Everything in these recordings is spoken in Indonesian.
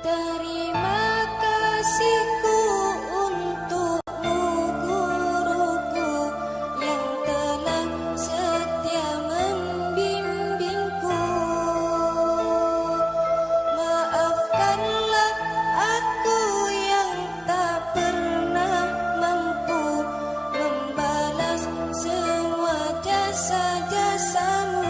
Terima kasihku untukmu guruku yang telah setia membimbingku. Maafkanlah aku yang tak pernah mampu membalas semua jasa-jasamu.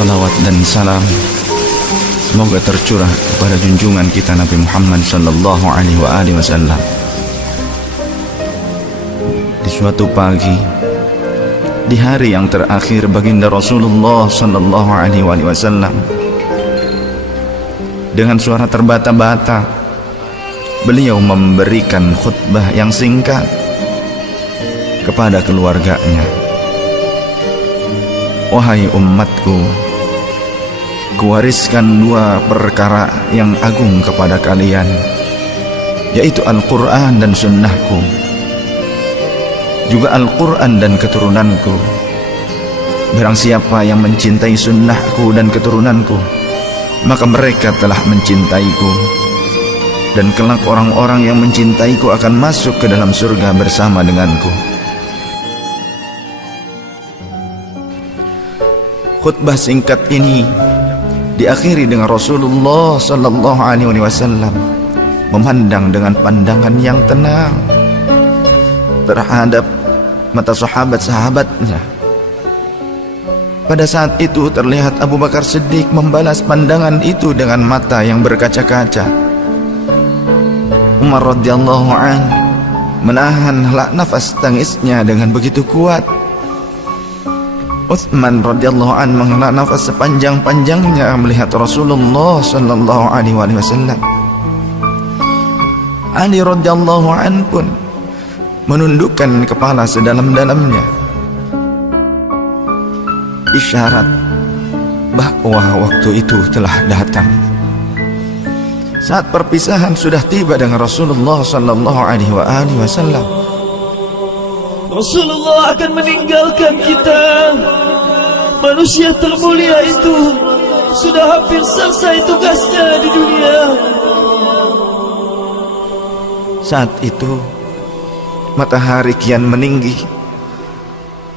Salawat dan salam semoga tercurah kepada junjungan kita Nabi Muhammad sallallahu alaihi wasallam. Di suatu pagi, di hari yang terakhir baginda Rasulullah sallallahu alaihi wasallam, dengan suara terbata-bata beliau memberikan khutbah yang singkat kepada keluarganya. Wahai umatku, kuwariskan dua perkara yang agung kepada kalian, yaitu Al-Quran dan Sunnahku, juga Al-Quran dan keturunanku. Barang siapa yang mencintai Sunnahku dan keturunanku, maka mereka telah mencintaiku, dan kelak orang-orang yang mencintaiku akan masuk ke dalam surga bersama denganku. Khutbah singkat ini diakhiri dengan Rasulullah sallallahu alaihi wasallam memandang dengan pandangan yang tenang terhadap mata sahabat-sahabatnya. Pada saat itu terlihat Abu Bakar Siddiq membalas pandangan itu dengan mata yang berkaca-kaca. Umar radhiyallahu an menahan nafas tangisnya dengan begitu kuat. Utsman radhiyallahu an menghela nafas sepanjang-panjangnya melihat Rasulullah sallallahu alaihi wasallam. Ali radhiyallahu an pun menundukkan kepala sedalam-dalamnya, isyarat bahwa waktu itu telah datang. Saat perpisahan sudah tiba dengan Rasulullah sallallahu alaihi wasallam. Rasulullah akan meninggalkan kita. Manusia termulia itu sudah hampir selesai tugasnya di dunia. Saat itu matahari kian meninggi,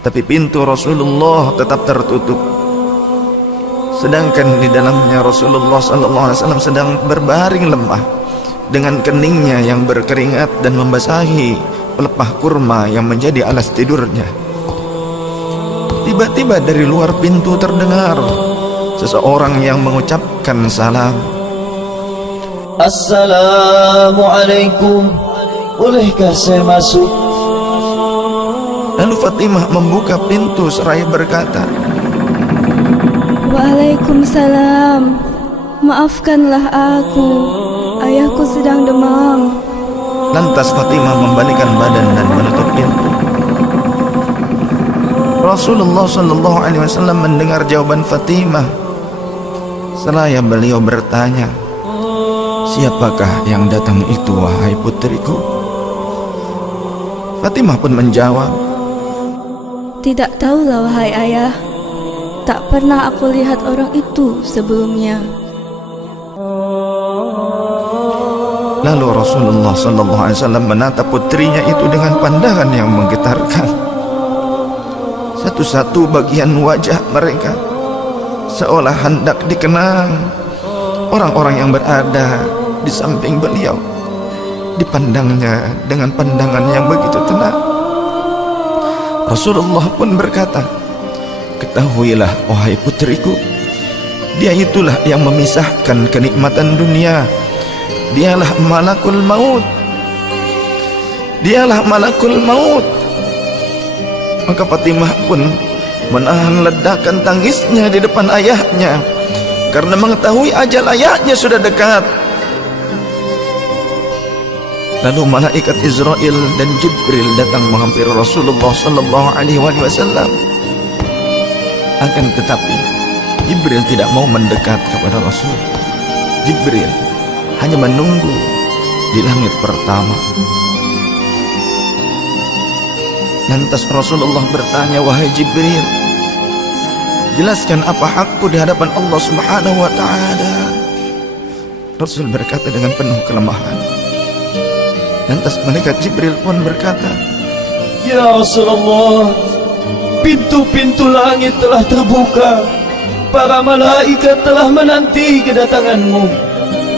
tapi pintu Rasulullah tetap tertutup. Sedangkan di dalamnya Rasulullah SAW sedang berbaring lemah dengan keningnya yang berkeringat dan membasahi pelepah kurma yang menjadi alas tidurnya. Tiba-tiba dari luar pintu terdengar seseorang yang mengucapkan salam. Assalamualaikum, bolehkah saya masuk? Lalu Fatimah membuka pintu seraya berkata, Waalaikumsalam, maafkanlah aku, ayahku sedang demam. Lantas Fatimah membalikkan badan dan menutup pintu. Rasulullah sallallahu alaihi wasallam mendengar jawaban Fatimah. Seraya beliau bertanya, "Siapakah yang datang itu, wahai putriku?" Fatimah pun menjawab, Tidak tahulah wahai ayah, tak pernah aku lihat orang itu sebelumnya. Lalu Rasulullah SAW menatap putrinya itu dengan pandangan yang menggetarkan. Satu-satu bagian wajah mereka seolah hendak dikenang. Orang-orang yang berada di samping beliau dipandangnya dengan pandangan yang begitu tenang. Rasulullah pun berkata, "Ketahuilah wahai putriku, dia itulah yang memisahkan kenikmatan dunia. Dialah malakul maut. Dialah malakul maut." Maka Fatimah pun menahan ledakan tangisnya di depan ayahnya karena mengetahui ajal ayahnya sudah dekat. Lalu malaikat Israel dan Jibril datang menghampiri Rasulullah SAW. Akan tetapi Jibril tidak mau mendekat kepada Rasul. Jibril hanya menunggu di langit pertama. Lantas Rasulullah bertanya, "Wahai Jibril, jelaskan apa hakku di hadapan Allah Subhanahu wa Ta'ala?" Rasul berkata dengan penuh kelemahan. Lantas malaikat Jibril pun berkata, Ya Rasulullah, pintu-pintu langit telah terbuka. Para malaikat telah menanti kedatanganmu.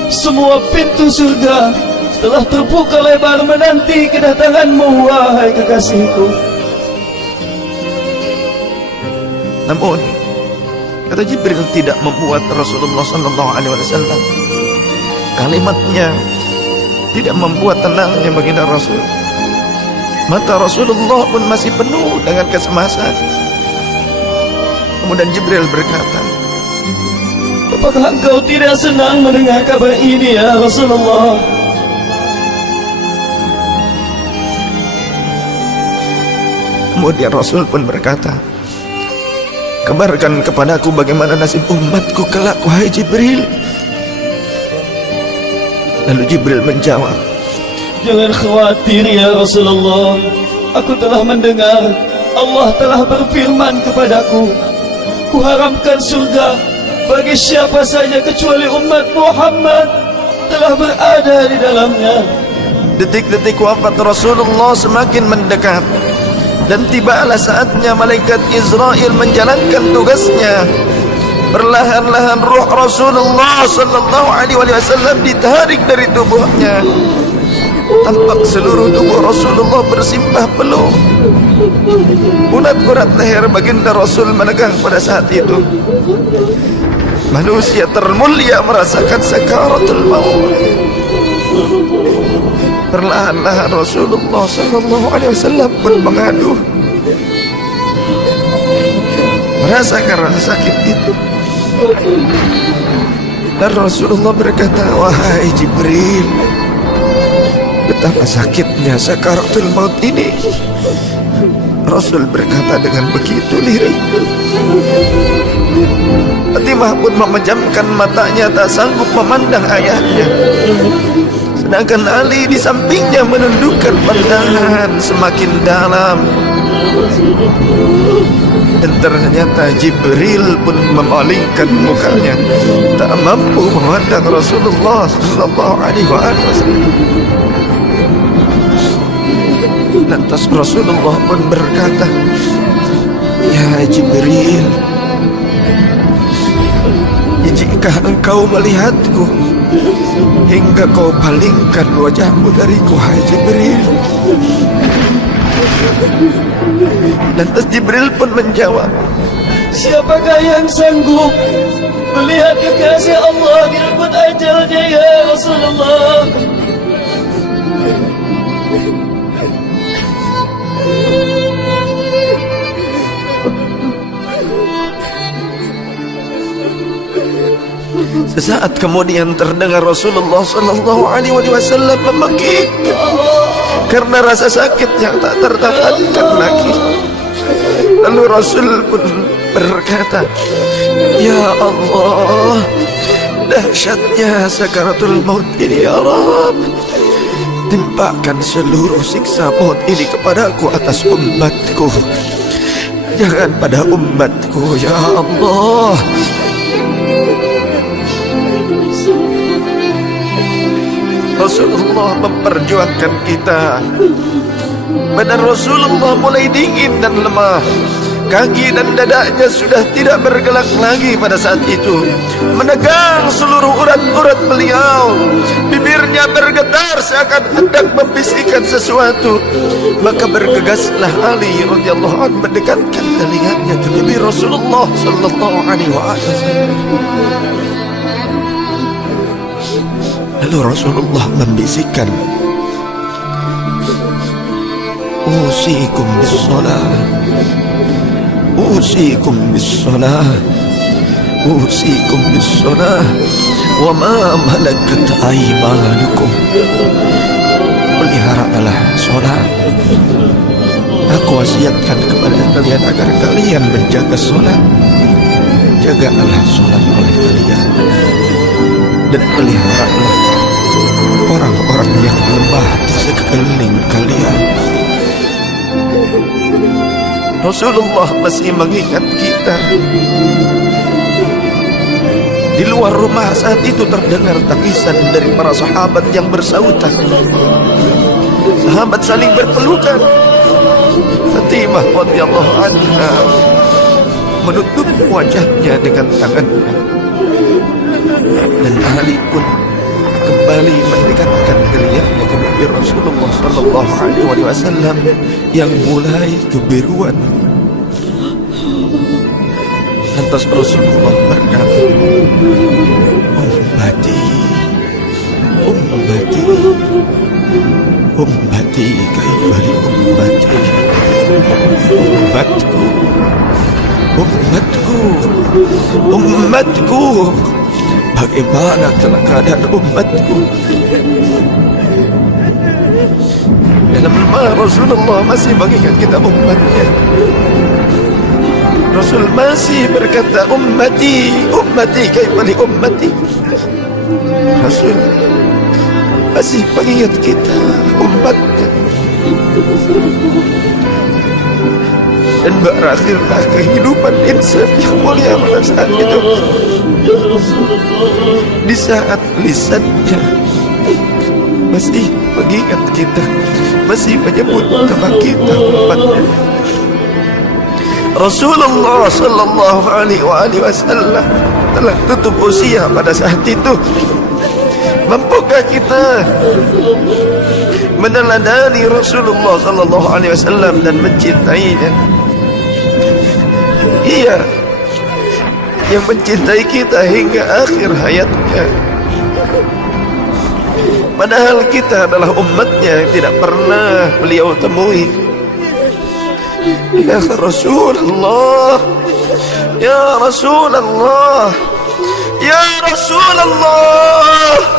Semua pintu surga telah terbuka lebar menanti kedatanganmu, wahai kekasihku. namun kata Jibril tidak membuat Rasulullah SAW kalimatnya tidak membuat tenangnya baginda Rasul. Mata Rasulullah pun masih penuh dengan kecemasan. Kemudian Jibril berkata, Apakah engkau tidak senang mendengar kabar ini ya Rasulullah? Kemudian Rasul pun berkata, kabarkan kepadaku bagaimana nasib umatku kelak wahai Jibril. Lalu Jibril menjawab, Jangan khawatir ya Rasulullah. Aku telah mendengar Allah telah berfirman kepadaku, Kuharamkan surga bagi siapa saja kecuali umat Muhammad telah berada di dalamnya. detik-detik wafat Rasulullah semakin mendekat dan tibalah saatnya malaikat Israel menjalankan tugasnya. Perlahan-lahan ruh Rasulullah SAW ditarik dari tubuhnya. Tampak seluruh tubuh Rasulullah bersimbah peluh. Urat-urat leher baginda Rasul menegang pada saat itu. Manusia termulia merasakan sakaratul maut. Perlahan-lahan Rasulullah SAW pun mengaduh, merasakan rasa sakit itu. Dan Rasulullah berkata, wahai Jibril, betapa sakitnya sakaratul maut ini. Rasul berkata dengan begitu lirih. Fatimah pun memejamkan matanya, tak sanggup memandang ayahnya. Sedangkan Ali di sampingnya menundukkan pandangan semakin dalam. Dan ternyata Jibril pun memalingkan mukanya, tak mampu memandang Rasulullah SAW. Lantas Rasulullah pun berkata, Ya Jibril, jika engkau melihatku hingga kau palingkan wajahmu dariku, hai Jibril. Lantas Jibril pun menjawab, Siapakah yang sanggup melihat kekasih Allah direbut ajalnya ya Rasulullah? Sesaat kemudian terdengar Rasulullah SAW memekik karena rasa sakit yang tak tertahankan lagi. Lalu Rasul pun berkata, Ya Allah, dahsyatnya sakaratul maut ini ya Rabb. Timpakan seluruh siksa maut ini kepadaku atas umatku. jangan pada umatku ya Allah. Rasulullah memperjuangkan kita. Badan Rasulullah mulai dingin dan lemah. Kaki dan dadanya sudah tidak bergerak lagi pada saat itu. Menegang seluruh urat-urat beliau. Bibirnya bergetar seakan hendak membisikkan sesuatu. Maka bergegaslah Ali radhiyallahu anhu mendekatkan telinganya ke bibir Rasulullah sallallahu alaihi wasallam. Lalu Rasulullah membisikkan, "Usikum bis-shalah, usikum bis-shalah, usikum bis-shalah, wa ma malakat aymanukum." Peliharalah sholat. Aku wasiatkan kepada kalian agar kalian menjaga sholat. Jagalah sholat oleh kalian, dan peliharalah orang-orang yang lemah di sekeliling kalian. Rasulullah masih mengingat kita. Di luar rumah saat itu terdengar tangisan dari para sahabat yang bersautan. Sahabat saling berpelukan. Fatimah radhiyallahu anha menutup wajahnya dengan tangannya, dan Ali pun kembali mendekatkan telinganya ke bibir Rasulullah sallallahu alaihi wasallam yang mulai kebiruan. Lantas Rasulullah berkata, "Ummati, ummati, ummati, kaifa li ummati." Umatku, umatku, umatku, bagaimana keadaan umatku? Dalam lemah Rasulullah masih mengingat kita umatnya. Rasul masih berkata, "Ummati, ummati, kaifa li ummati." Rasul masih mengingat kita umatnya. Dan berakhirlah kehidupan insan yang mulia pada saat itu. Di saat lisannya masih mengingat kita, masih menyebut nama kita umatnya. Rasulullah sallallahu alaihi wasallam telah tutup usia pada saat itu. Mampukah kita meneladani Rasulullah sallallahu alaihi wasallam dan mencintainya? Ia yang mencintai kita hingga akhir hayatnya. Padahal kita adalah umatnya yang tidak pernah beliau temui. Ya Rasulullah, ya Rasulullah, ya Rasulullah.